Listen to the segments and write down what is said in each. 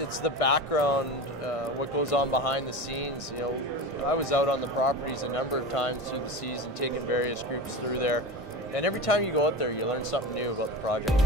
It's the background, what goes on behind the scenes. You know, I was out on the properties a number of times through the season, taking various groups through there, and every time you go out there, you learn something new about the project.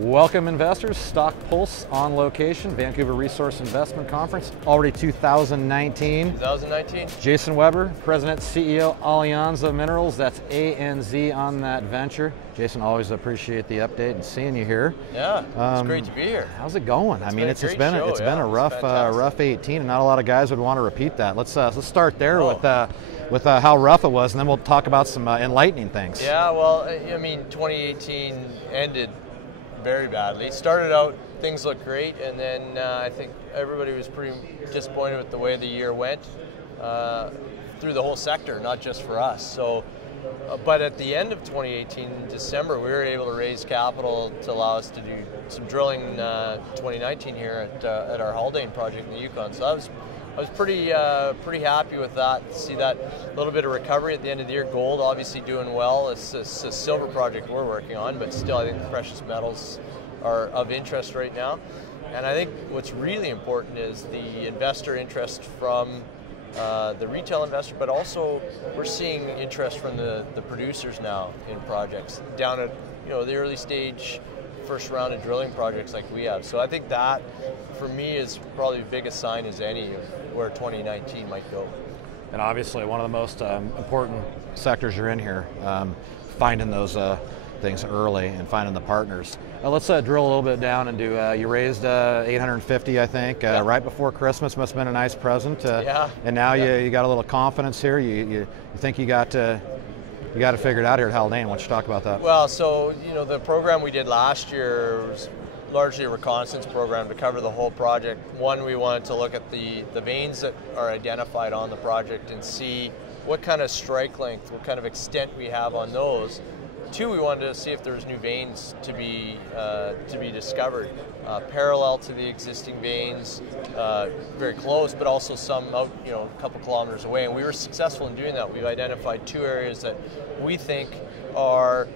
Welcome investors, StockPulse on location, Vancouver Resource Investment Conference, already 2019. 2019. Jason Weber, President, CEO, Alianza Minerals, that's ANZ on that venture. Jason, always appreciate the update and seeing you here. Yeah, it's great to be here. How's it going? It's been a rough 18, and not a lot of guys would want to repeat that. Let's start there with how rough it was, and then we'll talk about some enlightening things. Yeah, well, I mean, 2018 ended very badly. Started out, things looked great, and then I think everybody was pretty disappointed with the way the year went through the whole sector, not just for us. So, but at the end of 2018, in December, we were able to raise capital to allow us to do some drilling in 2019 here at our Haldane project in the Ukon. So I was pretty happy with that. To see that little bit of recovery at the end of the year. Gold obviously doing well. It's a silver project we're working on, but still I think the precious metals are of interest right now. And I think what's really important is the investor interest from the retail investor, but also we're seeing interest from the producers now in projects down at the early stage, first round of drilling projects like we have. So I think that, for me, is probably the biggest sign as any of where 2019 might go. And obviously one of the most important sectors you're in here, finding those things early and finding the partners. Let's drill a little bit down and do, you raised 850, I think, yeah. Right before Christmas. Must have been a nice present. Yeah. And now you got a little confidence here. You think you got it figured out here at Haldane. Why don't you talk about that? Well, so the program we did last year was largely a reconnaissance program to cover the whole project. One, we wanted to look at the veins that are identified on the project and see what kind of strike length, what kind of extent we have on those. Two, we wanted to see if there's new veins to be discovered, parallel to the existing veins, very close, but also some out, a couple kilometers away. And we were successful in doing that. We've identified two areas that we think are,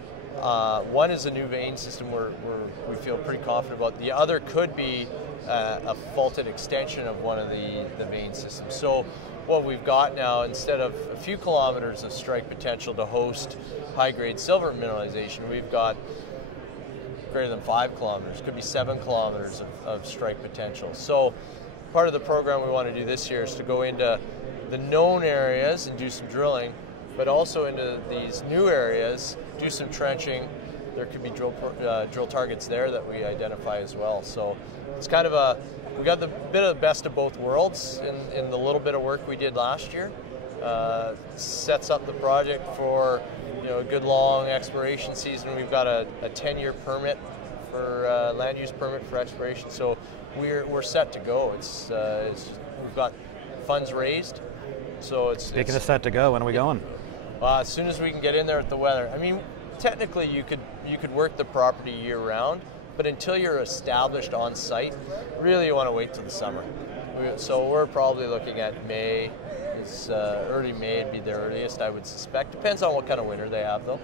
one is a new vein system we feel pretty confident about. The other could be a faulted extension of one of the vein systems. So what we've got now, instead of a few kilometers of strike potential to host high-grade silver mineralization, we've got greater than 5 kilometers, could be 7 kilometers of strike potential. So part of the program we want to do this year is to go into the known areas and do some drilling, but also into these new areas, do some trenching. There could be drill targets there that we identify as well. So it's kind of we got the bit of the best of both worlds in the little bit of work we did last year. Sets up the project for a good long exploration season. We've got a 10-year permit for land use permit for exploration, so we're set to go. We've got funds raised, so it's Speaking of set to go, when are we going? As soon as we can get in there with the weather. I mean, technically you could work the property year round, but until you're established on site, really you want to wait till the summer. So we're probably looking at May. It's early May would be the earliest, I would suspect. Depends on what kind of winter they have, though.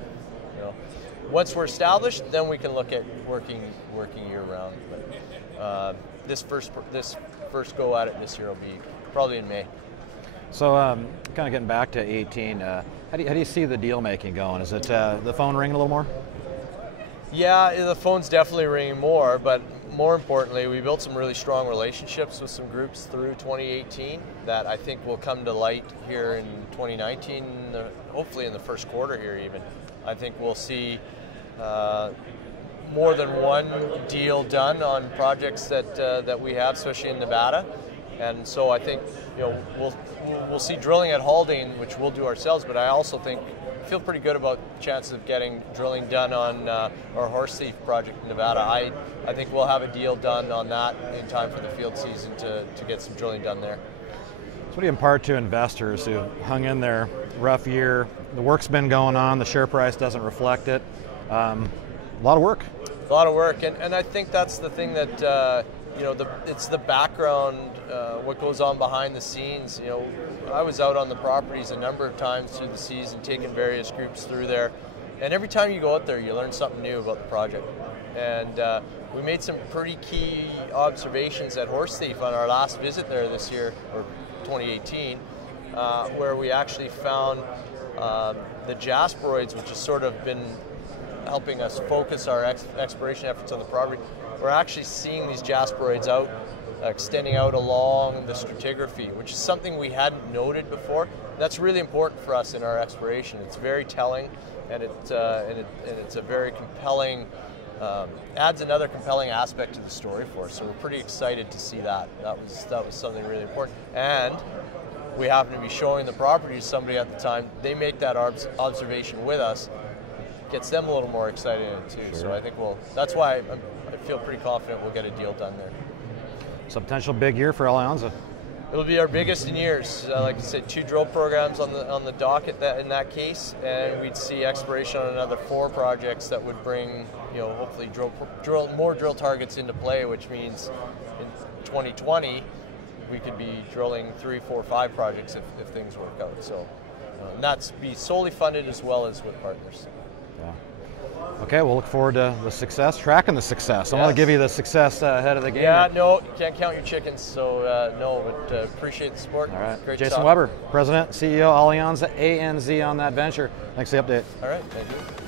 Once we're established, then we can look at working year round. But this first go at it this year will be probably in May. So kind of getting back to 18, how do you see the deal making going? Is it the phone ringing a little more? Yeah, the phone's definitely ringing more, but more importantly, we built some really strong relationships with some groups through 2018 that I think will come to light here in 2019, hopefully in the first quarter here even. I think we'll see more than one deal done on projects that we have, especially in Nevada. And so I think we'll see drilling at Haldane, which we'll do ourselves, but I also feel pretty good about chances of getting drilling done on our Horse Thief project in Nevada. I think we'll have a deal done on that in time for the field season to get some drilling done there. So what do you impart to investors who hung in there, rough year, the work's been going on, the share price doesn't reflect it, a lot of work. A lot of work, and I think that's the thing that it's the background, what goes on behind the scenes. I was out on the properties a number of times through the season, taking various groups through there, And every time you go out there, you learn something new about the project. And we made some pretty key observations at Horse Thief on our last visit there this year, or 2018, where we actually found the jasperoids, which has sort of been helping us focus our exploration efforts on the property. We're actually seeing these jasperoids out, extending out along the stratigraphy, which is something we hadn't noted before. That's really important for us in our exploration. It's very telling, and it's a very compelling, adds another compelling aspect to the story for us. So we're pretty excited to see that. That was something really important. And we happen to be showing the property to somebody at the time. They make that observation with us. Gets them a little more excited too. Sure. So I think that's why I feel pretty confident we'll get a deal done there. So potential big year for Alianza. It'll be our biggest in years. Like I said, 2 drill programs on the docket in that case, and we'd see exploration on another 4 projects that would bring, hopefully more drill targets into play, which means in 2020 we could be drilling 3, 4, 5 projects if things work out. So and that's be solely funded as well as with partners. Yeah. Okay, we'll look forward to the success, tracking the success. I want to give you the success ahead of the game. Yeah, no, you can't count your chickens, so no, but appreciate the support. All right, Great Jason Weber, President, CEO, Alianza, ANZ on that venture. Thanks for the update. All right, thank you.